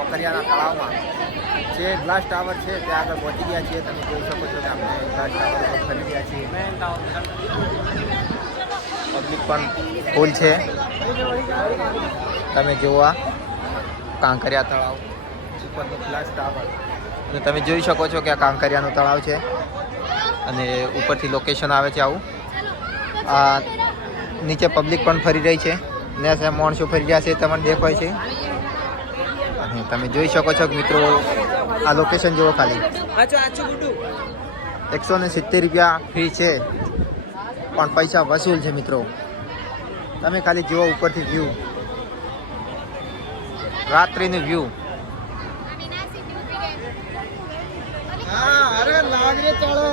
કોકરિયાના તળાવમાં જે glass tower છે ત્યાં આગળ પહોંચી ગયા છીએ. તમે જોઈ શકો છો કે આપણે ગ્લાસ ટાવર પર ફરી રહ્યા છીએ. પબ્લિક પણ ફૂલ છે. તમે જોવા કાંકરિયા તળાવ ઉપરનું ગ્લાસ ટાવર, અને તમે જોઈ શકો છો કે આ કાંકરિયાનું તળાવ છે અને ઉપરથી લોકેશન આવે છે આવું. આ નીચે પબ્લિક પણ ફરી રહી છે ને માણસો ફરી રહ્યા છે તમને દેખાય છે. અને તમે જોઈ શકો છો મિત્રો આ લોકેશન જુઓ ખાલી 170 રૂપિયા ફી છે પણ પૈસા વસૂલ છે મિત્રો. તમે ખાલી જુઓ ઉપરથી વ્યૂ, રાત્રિનું વ્યૂ. અરે લાગ રે ચાલે.